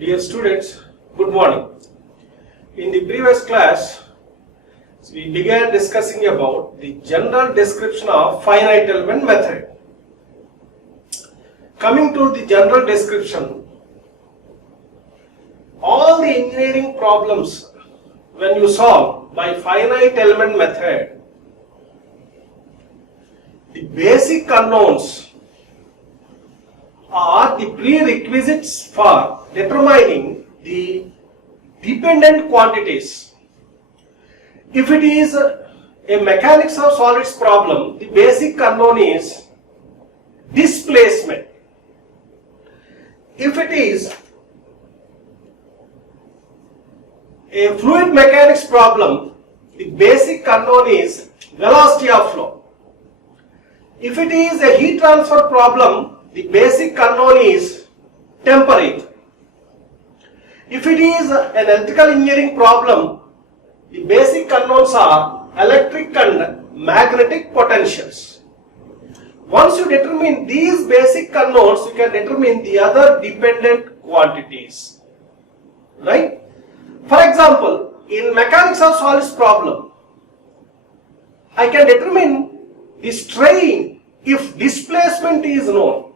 Dear students, good morning. In the previous class, we began discussing about the general description of finite element method. Coming to the general description, all the engineering problems when you solve by finite element method, the basic unknowns are the prerequisites for determining the dependent quantities. If it is a mechanics of solids problem, the basic unknown is displacement. If it is a fluid mechanics problem, the basic unknown is velocity of flow. If it is a heat transfer problem, the basic unknown is temperature. If it is an electrical engineering problem, the basic unknowns are electric and magnetic potentials. Once you determine these basic unknowns, you can determine the other dependent quantities. Right? For example, in mechanics of solids problem, I can determine the strain if displacement is known.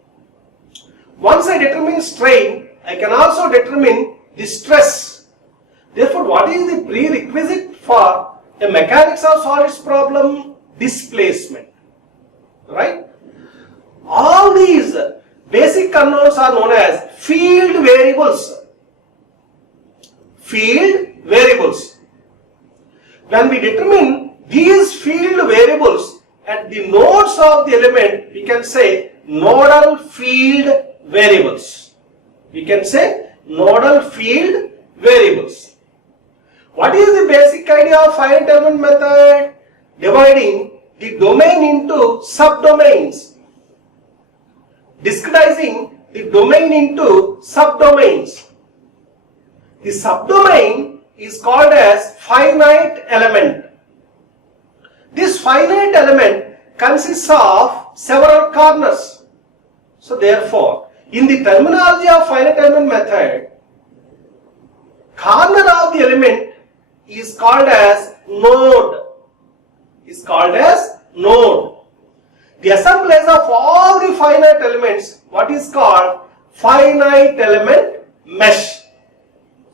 Once I determine strain, I can also determine the stress. Therefore, what is the prerequisite for a mechanics of solids problem? Displacement. Right? All these basic unknowns are known as field variables. Field variables. When we determine these field variables at the nodes of the element, we can say nodal field variables. We can say nodal field variables. What is the basic idea of finite element method? Dividing the domain into subdomains. Discretizing the domain into subdomains. The subdomain is called as finite element. This finite element consists of several corners. So therefore, in the terminology of finite element method, corner of the element is called as node. Is called as node. The assemblage of all the finite elements, what is called finite element mesh.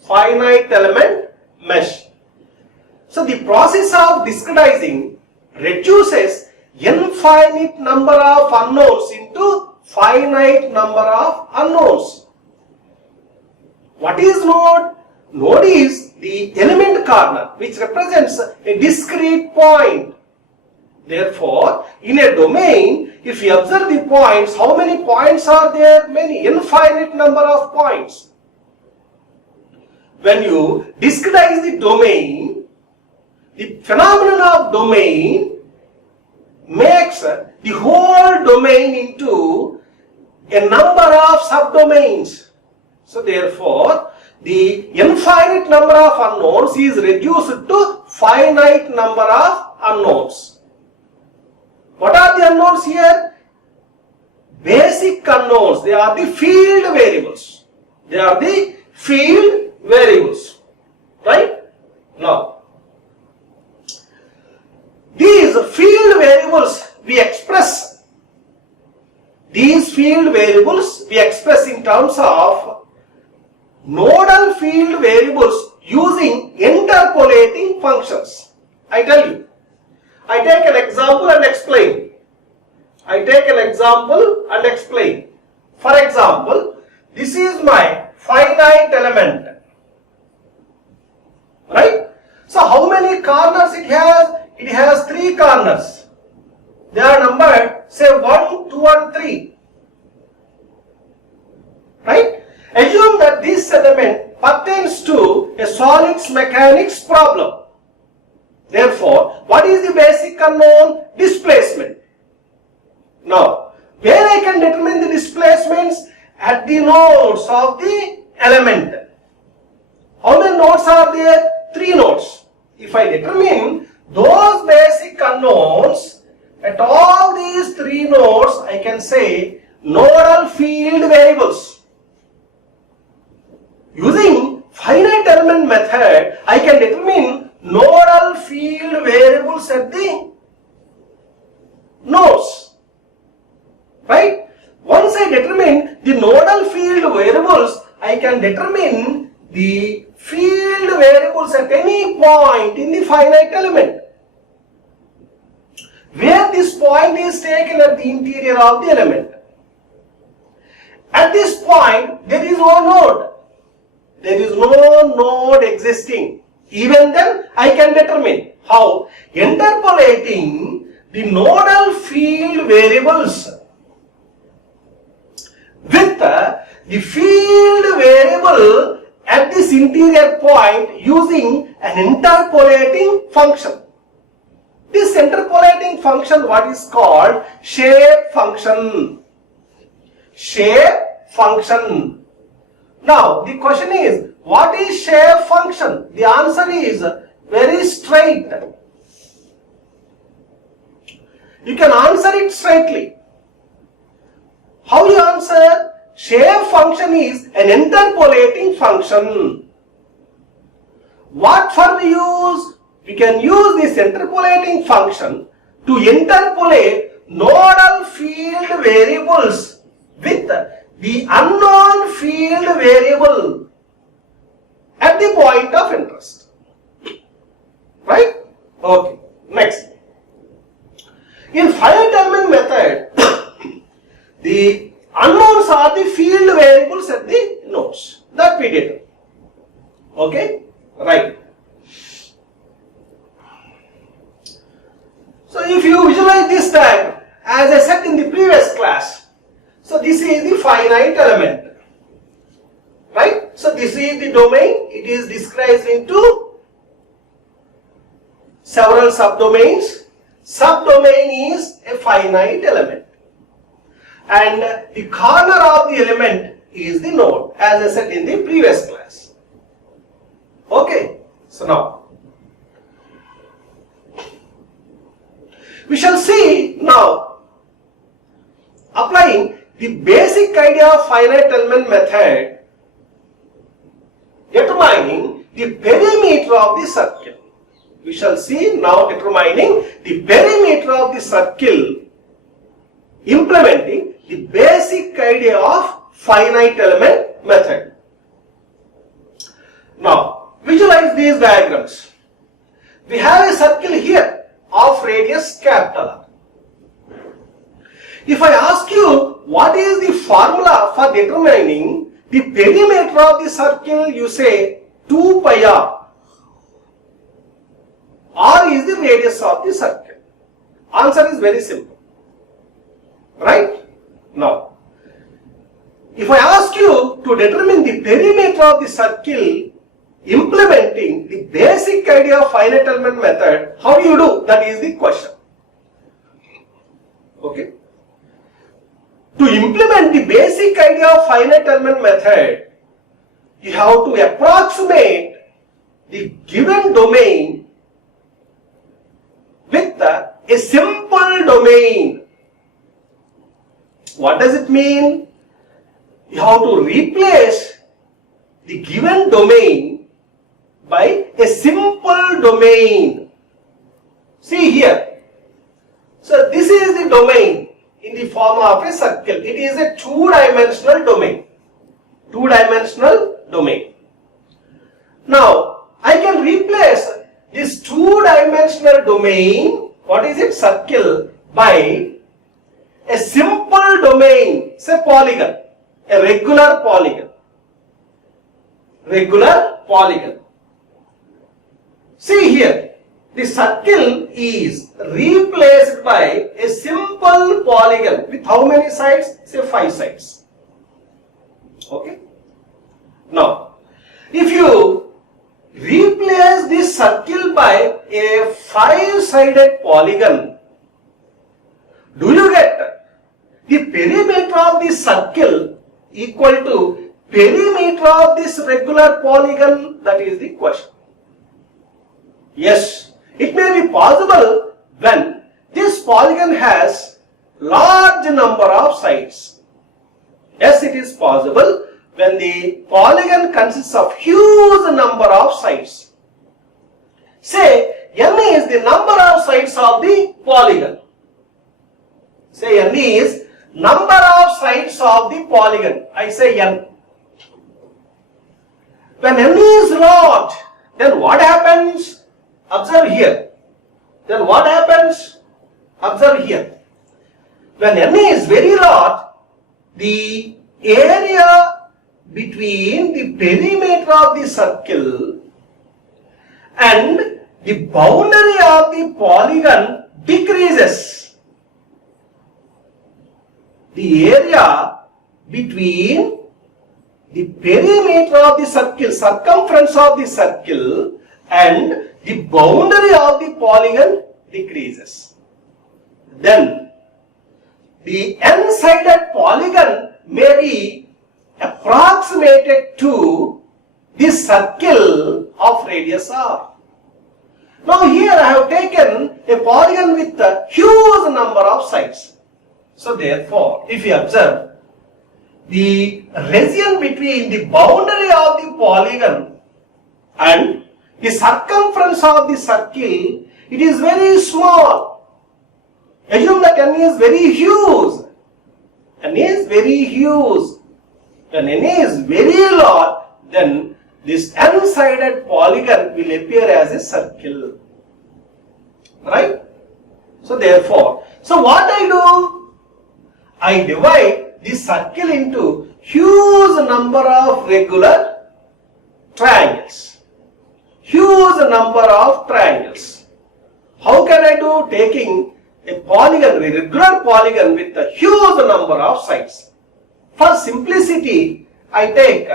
Finite element mesh. So the process of discretizing reduces infinite number of unknowns into finite number of unknowns. What is node? Node is the element corner which represents a discrete point. Therefore, in a domain, if you observe the points, how many points are there? Many, infinite number of points. When you discretize the domain, the phenomenon of domain makes the whole domain into a number of subdomains. So therefore, the infinite number of unknowns is reduced to finite number of unknowns. What are the unknowns here? Basic unknowns. They are the field variables. They are the field variables. Right? Now, these field variables we express. These field variables we express in terms of nodal field variables using interpolating functions. I tell you. I take an example and explain. I take an example and explain. For example, this is my finite element. Right? So how many corners it has? It has 3 corners. They are numbered, say 1, 2 and 3. Right? Assume that this element pertains to a solids mechanics problem. Therefore, what is the basic unknown? Displacement. Now, where I can determine the displacements? At the nodes of the element. How many nodes are there? 3 nodes. If I determine those basic unknowns at all these 3 nodes, I can say nodal field variables. Using finite element method, I can determine nodal field variables at the nodes. Right? Once I determine the nodal field variables, I can determine the field variables at any point in the finite element, where this point is taken at the interior of the element. At this point, there is no node. There is no node existing. Even then, I can determine how interpolating the nodal field variables with the field variable at this interior point using an interpolating function. This interpolating function, what is called shape function. Shape function. Now, the question is, what is shape function? The answer is very straight. You can answer it straightly. How you answer? Shape function is an interpolating function. What for we use? We can use this interpolating function to interpolate nodal field variables with the unknown field variable at the point of interest. Right? Okay. Next. In finite element method, the unknowns are the field variables at the nodes. That we did. Okay? Right. So if you visualize this diagram, as I said in the previous class, so this is the finite element, right? So this is the domain. It is discrete into several subdomains. Subdomain is a finite element, and the corner of the element is the node, as I said in the previous class. Okay, so now we shall see now applying the basic idea of finite element method, determining the perimeter of the circle. We shall see now determining the perimeter of the circle, implementing the basic idea of finite element method. Now, visualize these diagrams. We have a circle here of radius capital R. If I ask you what is the formula for determining the perimeter of the circle, you say 2 pi r. R is the radius of the circle. Answer is very simple. Right? Now, if I ask you to determine the perimeter of the circle implementing the basic idea of finite element method, how do you do? That is the question. Okay? To implement the basic idea of finite element method, you have to approximate the given domain with a simple domain. What does it mean? You have to replace the given domain by a simple domain. See here. So this is the domain in the form of a circle. It is a two-dimensional domain. Two-dimensional domain. Now, I can replace this two-dimensional domain, what is it? Circle, by a simple domain, say polygon, a regular polygon. Regular polygon. See here, the circle is replaced by a simple polygon with how many sides? Say 5 sides. Okay. Now, if you replace this circle by a 5-sided polygon, do you get the perimeter of the circle equal to perimeter of this regular polygon? That is the question. Yes, it may be possible when this polygon has large number of sides. Yes, it is possible when the polygon consists of huge number of sides. Say n is the number of sides of the polygon. Say n is number of sides of the polygon. I say n. When n is large, then what happens? Observe here. Then what happens? Observe here. When n is very large, the area between the perimeter of the circle and the boundary of the polygon decreases. The area between the perimeter of the circle, circumference of the circle and the boundary of the polygon decreases. Then the n-sided polygon may be approximated to the circle of radius r. Now here I have taken a polygon with a huge number of sides. So therefore, if you observe, the region between the boundary of the polygon and the circumference of the circle, it is very small. Assume that n is very huge. N is very huge. When n is very large, then this n-sided polygon will appear as a circle. Right? So therefore, so what I do? I divide this circle into huge number of regular triangles. Huge number of triangles. How can I do? Taking a polygon, a regular polygon with a huge number of sides. For simplicity, I take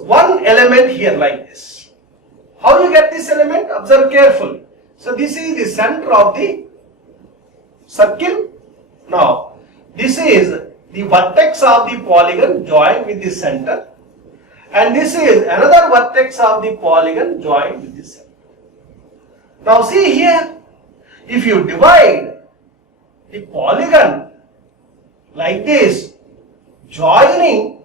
one element here like this. How you get this element? Observe carefully. So this is the center of the circle. Now, this is the vertex of the polygon joined with the center. And this is another vertex of the polygon joined with the center. Now see here, if you divide the polygon like this, joining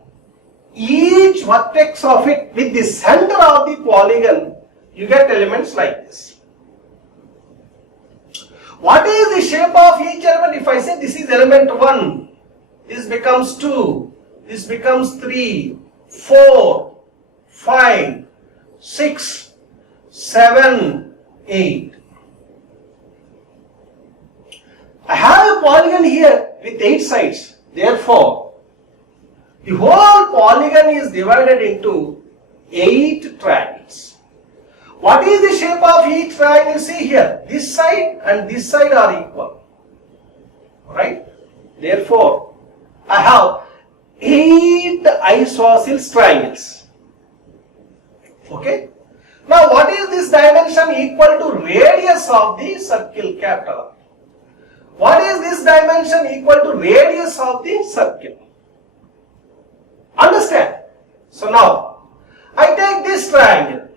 each vertex of it with the center of the polygon, you get elements like this. What is the shape of each element? If I say this is element 1, this becomes 2, this becomes 3, 4, 5, 6, 7, 8. I have a polygon here with 8 sides. Therefore, the whole polygon is divided into 8 triangles. What is the shape of each triangle? See here, this side and this side are equal. Right? Therefore, I have 8 isosceles triangles. Okay? Now, what is this dimension? Equal to radius of the circle, capital R. What is this dimension? Equal to radius of the circle. Understand? So now, I take this triangle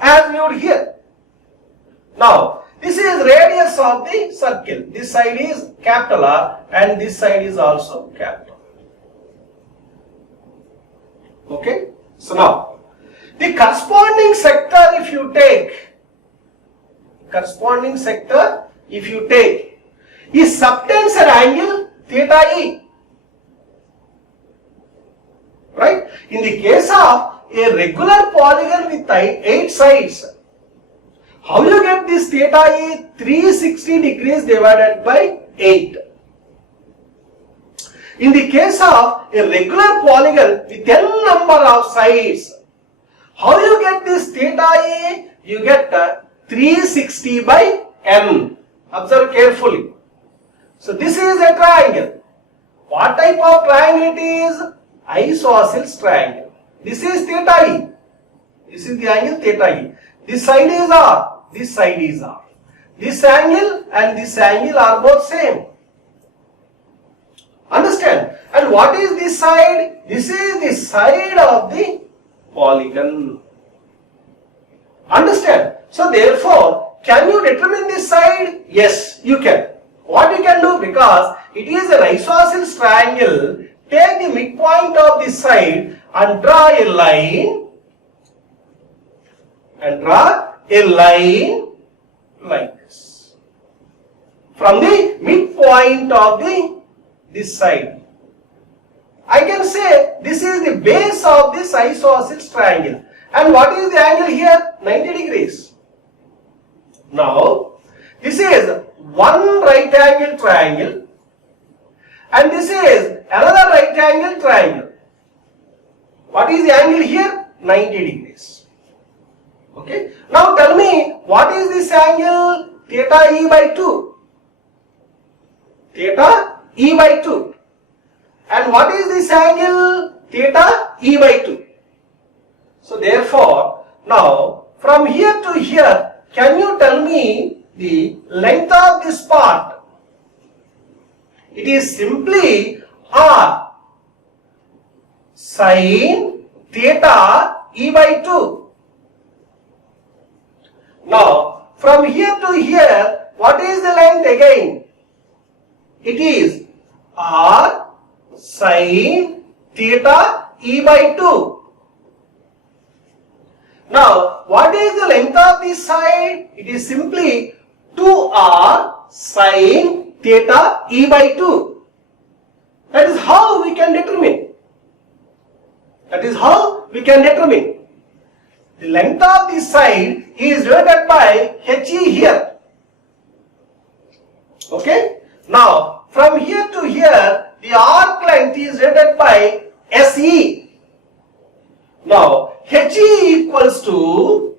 as viewed here. Now, this is radius of the circle. This side is capital R and this side is also capital. Okay? So now, the corresponding sector if you take, is subtensor angle theta E. Right? In the case of a regular polygon with 8 sides, how you get this theta E? 360 degrees divided by 8. In the case of a regular polygon with n number of sides, how you get this theta E? You get 360 by n. Observe carefully. So this is a triangle. What type of triangle it is? Isosceles triangle. This is theta E. This is the angle theta E. This side is R. This side is R. This angle and this angle are both same. Understand? And what is this side? This is the side of the polygon. Understand? So therefore, can you determine this side? Yes, you can. What you can do? Because it is an isosceles triangle, take the midpoint of this side and draw a line like this from the midpoint of this side. I can say this is the base of this isosceles triangle. And what is the angle here? 90 degrees. Now, this is one right angle triangle and this is another right angle triangle. What is the angle here? 90 degrees. Okay. Now tell me, what is this angle? Theta e by 2. Theta e by 2. And what is this angle? Theta e by 2. So therefore, now from here to here, can you tell me the length of this part? It is simply r sin theta e by 2. Now from here to here, what is the length again? It is r sin theta e by 2. Now, what is the length of this side? It is simply 2r sin theta e by 2. That is how we can determine. The length of this side is divided by HE here. Okay? Now, from here to here, the arc length is divided by SE. Now, HE equals to,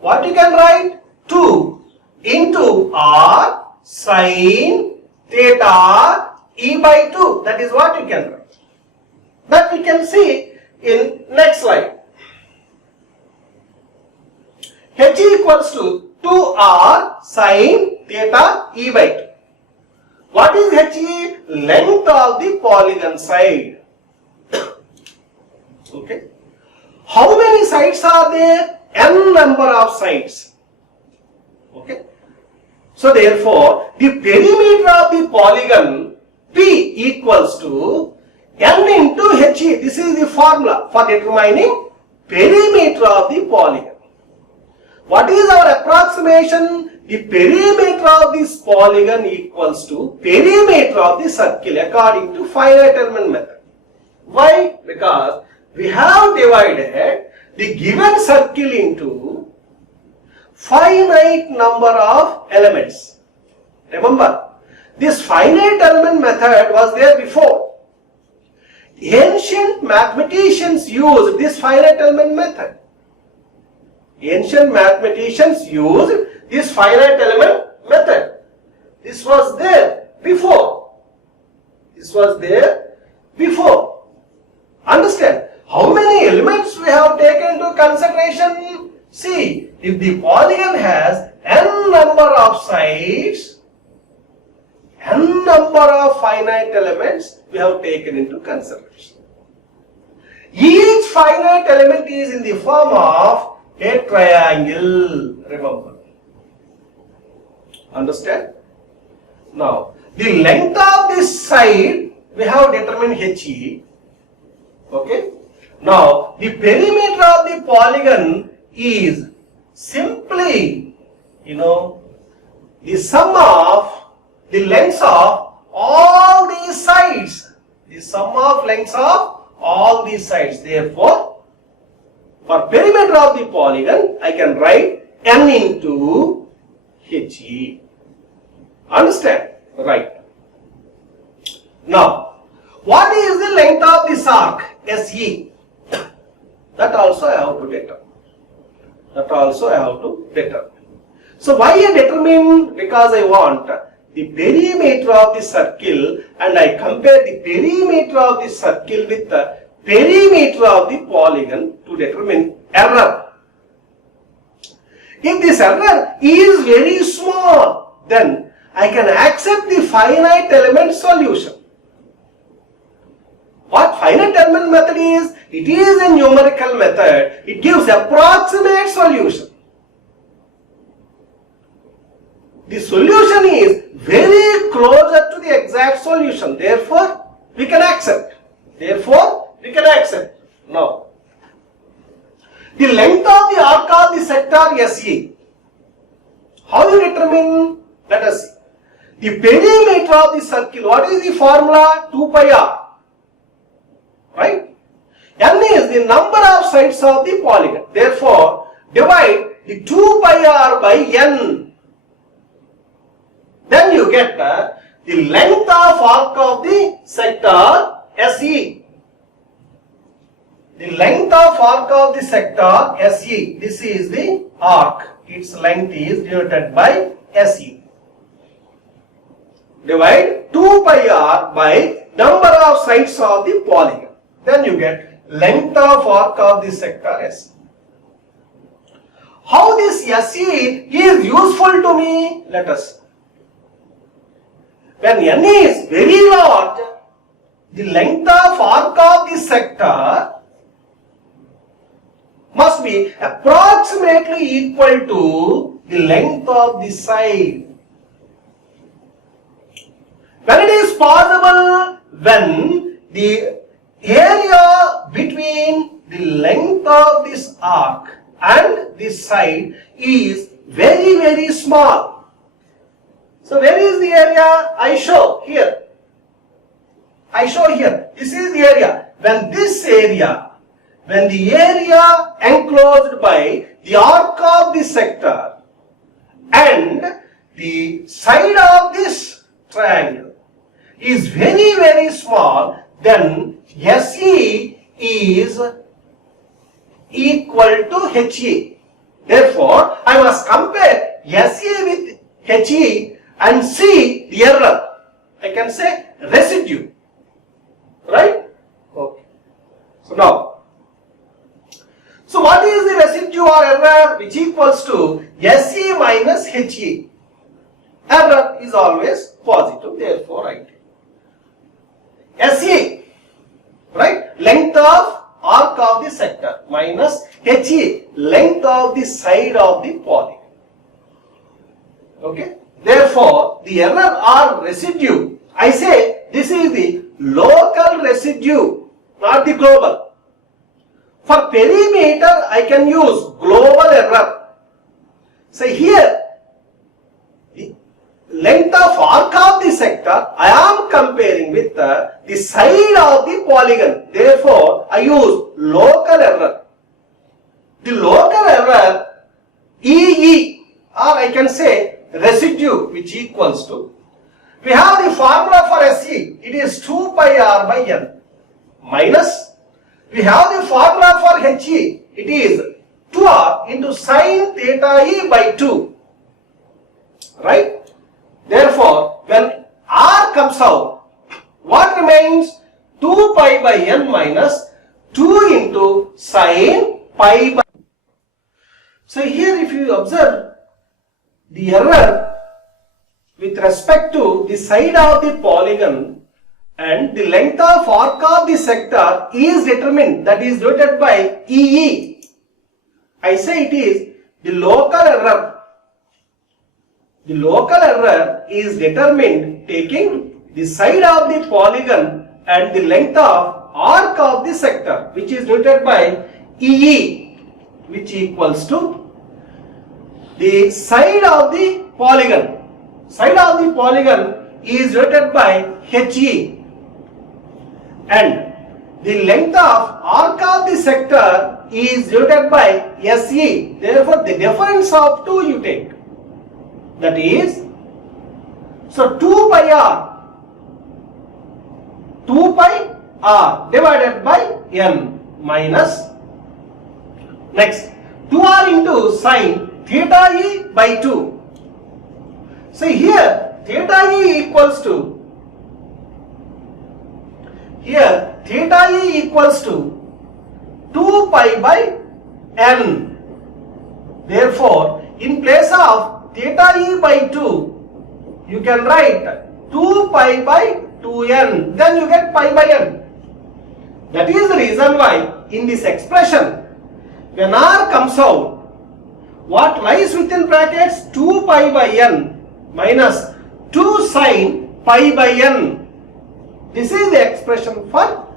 what you can write? 2 into R sin theta E by 2. That is what you can write. That we can see in next slide. HE equals to 2R sin theta E by 2. What is HE? Length of the polygon side. Okay. How many sides are there? N number of sides. Okay. So therefore, the perimeter of the polygon P equals to N into HE. This is the formula for determining perimeter of the polygon. What is our approximation? The perimeter of this polygon equals to perimeter of the circle according to finite element method. Why? Because we have divided the given circle into finite number of elements. Remember, this finite element method was there before. Ancient mathematicians used this finite element method. Ancient mathematicians used this finite element method. This was there before. Understand? How many elements we have taken into consideration? See, if the polygon has n number of sides, n number of finite elements we have taken into consideration. Each finite element is in the form of a triangle. Remember. Understand? Now, the length of this side we have determined HE. Okay. Now, the perimeter of the polygon is simply, the sum of the lengths of all these sides. The sum of lengths of all these sides. Therefore, for perimeter of the polygon, I can write N into HE. Understand? Right. Now, what is the length of this arc? SE. That also I have to determine. So why I determine? Because I want the perimeter of the circle and I compare the perimeter of the circle with the perimeter of the polygon to determine error. If this error is very small, then I can accept the finite element solution. What finite element method is? It is a numerical method. It gives approximate solution. The solution is very closer to the exact solution. Therefore, we can accept. Therefore, we can accept. Now, the length of the arc of the sector SE. How you determine? Let us see. The perimeter of the circle. What is the formula? 2 pi r. Right? N is the number of sides of the polygon. Therefore, divide the 2 pi r by n. Then you get the length of arc of the sector SE. The length of arc of the sector SE. This is the arc. Its length is divided by SE. Divide 2 pi r by number of sides of the polygon. Then you get length of arc of the sector SE. How this SE is useful to me? Let us see. When n is very large, the length of arc of the sector must be approximately equal to the length of the side. When it is possible, when the area between the length of this arc and this side is very, very small. So where is the area? I show here. This is the area. When the area enclosed by the arc of the sector and the side of this triangle is very, very small, then SE is equal to HE. Therefore, I must compare SE with HE and see the error. I can say residue. Right? Okay. So now, so what is the residue or error? Which equals to SE minus HE. Error is always positive, therefore write SE, right? Length of arc of the sector minus HE, length of the side of the polygon. Okay? Therefore, the error or residue, I say this is the local residue, not the global. For perimeter, I can use global error. So here, the length of arc of the sector, I am comparing with the side of the polygon. Therefore, I use local error. The local error, EE, or I can say residue, which equals to, we have the formula for SE, it is 2 pi r by n, minus, we have the formula for HE, it is 2r into sine theta e by 2, right? Therefore, when r comes out, what remains? 2 pi by n minus 2 into sine pi by. So here if you observe, the error with respect to the side of the polygon and the length of arc of the sector is determined, that is denoted by EE. I say it is the local error. The local error is determined taking the side of the polygon and the length of arc of the sector, which is denoted by EE, which equals to the side of the polygon. Side of the polygon is denoted by HE and the length of arc of the sector is denoted by SE. Therefore, the difference of 2 you take. That is, so 2 pi r divided by n minus, next 2r into sine theta e by 2. So here theta e equals to, here theta e equals to 2 pi by n. Therefore, in place of theta e by 2, you can write 2 pi by 2n. Then you get pi by n. That is the reason why in this expression, when r comes out, what lies within brackets? 2 pi by n minus 2 sine pi by n. This is the expression for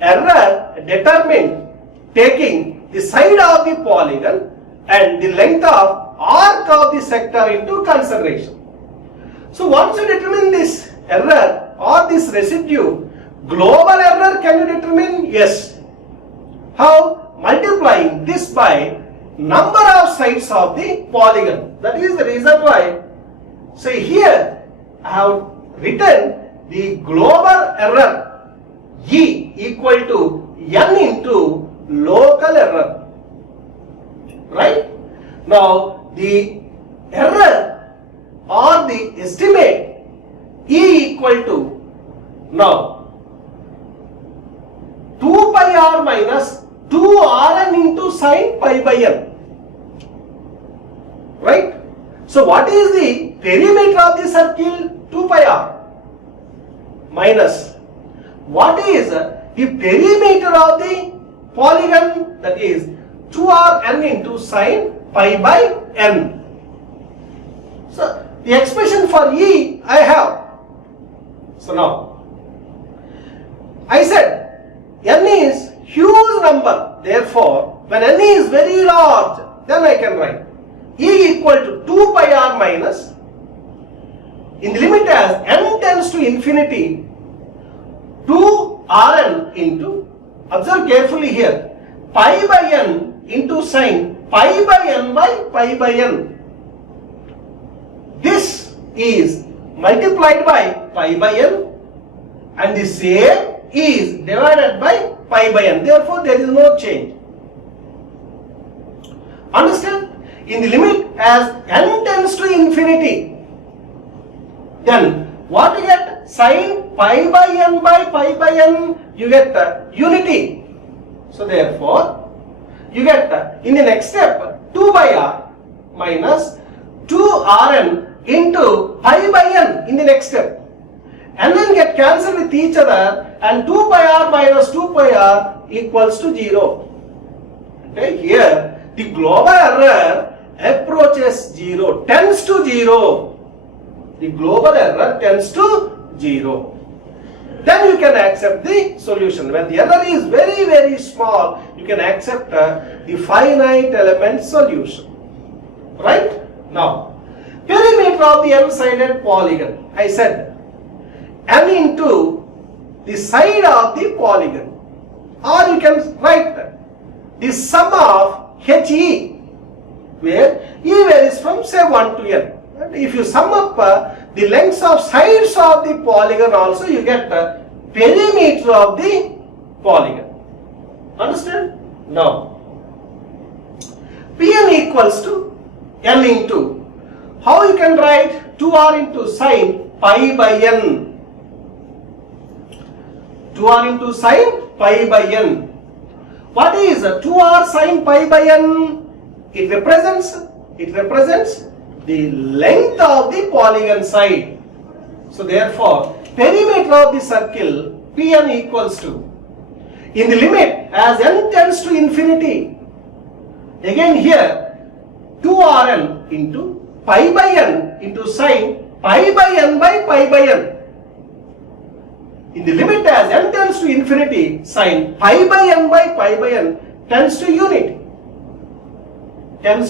error determined taking the side of the polygon and the length of arc of the sector into consideration. So once you determine this error or this residue, global error can you determine? Yes. How? Multiplying this by number of sides of the polygon. That is the reason why, say here, I have written the global error E equal to N into local error. Right? Now, the error or the estimate E equal to, now, 2 pi r minus 2 rn into sine pi by n. Right? So, what is the perimeter of the circle? 2 pi r minus what is the perimeter of the polygon? That is 2rn into sine pi by n. So the expression for E I have. So now I said n is huge number, therefore when n is very large, then I can write E equal to 2 pi r minus, in the limit as n tends to infinity, 2 rn into, observe carefully here, pi by n into sine pi by n by pi by n. This is multiplied by pi by n and the same is divided by pi by n. Therefore, there is no change. Understand? In the limit as n tends to infinity, then what you get? Sine pi by n, you get unity. So therefore, you get in the next step 2 by r minus 2 rn into pi by n in the next step. And then get cancelled with each other and 2 pi r minus 2 pi r equals to 0. Okay, here the global error approaches 0, tends to 0. The global error tends to 0. Then you can accept the solution. When the error is very, very small, you can accept the finite element solution. Right? Now, perimeter of the n-sided polygon. I said n into the side of the polygon. Or you can write the sum of HE, where E varies from say 1 to n. And if you sum up the lengths of sides of the polygon also, you get the perimeter of the polygon. Understand? Now, Pn equals to n into, how you can write 2r into sine pi by n. 2r into sine pi by n. What is 2r sine pi by n? It represents the length of the polygon side. So therefore, perimeter of the circle Pn equals to, in the limit as n tends to infinity, again here 2rn into pi by n into sine pi by n by pi by n. In the limit as n tends to infinity, sine pi by n by pi by n tends to unity. Then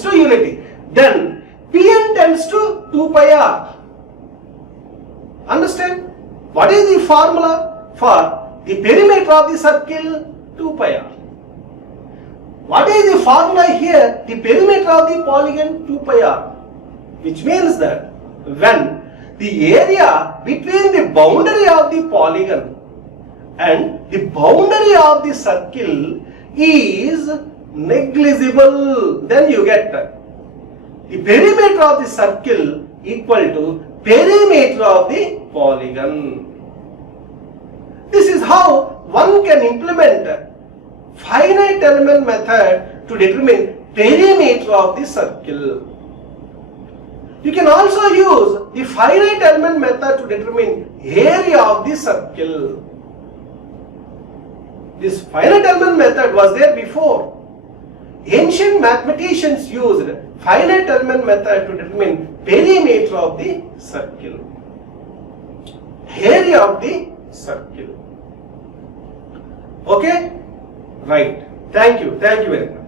Pn tends to 2 pi r. Understand? What is the formula for the perimeter of the circle? 2 pi r. What is the formula here? The perimeter of the polygon 2 pi r. Which means that when the area between the boundary of the polygon and the boundary of the circle is negligible, then you get the perimeter of the circle equal to perimeter of the polygon. This is how one can implement finite element method to determine perimeter of the circle. You can also use the finite element method to determine area of the circle. This finite element method was there before. Ancient mathematicians used finite element method to determine perimeter of the circle, area of the circle. Okay? Right. Thank you very much.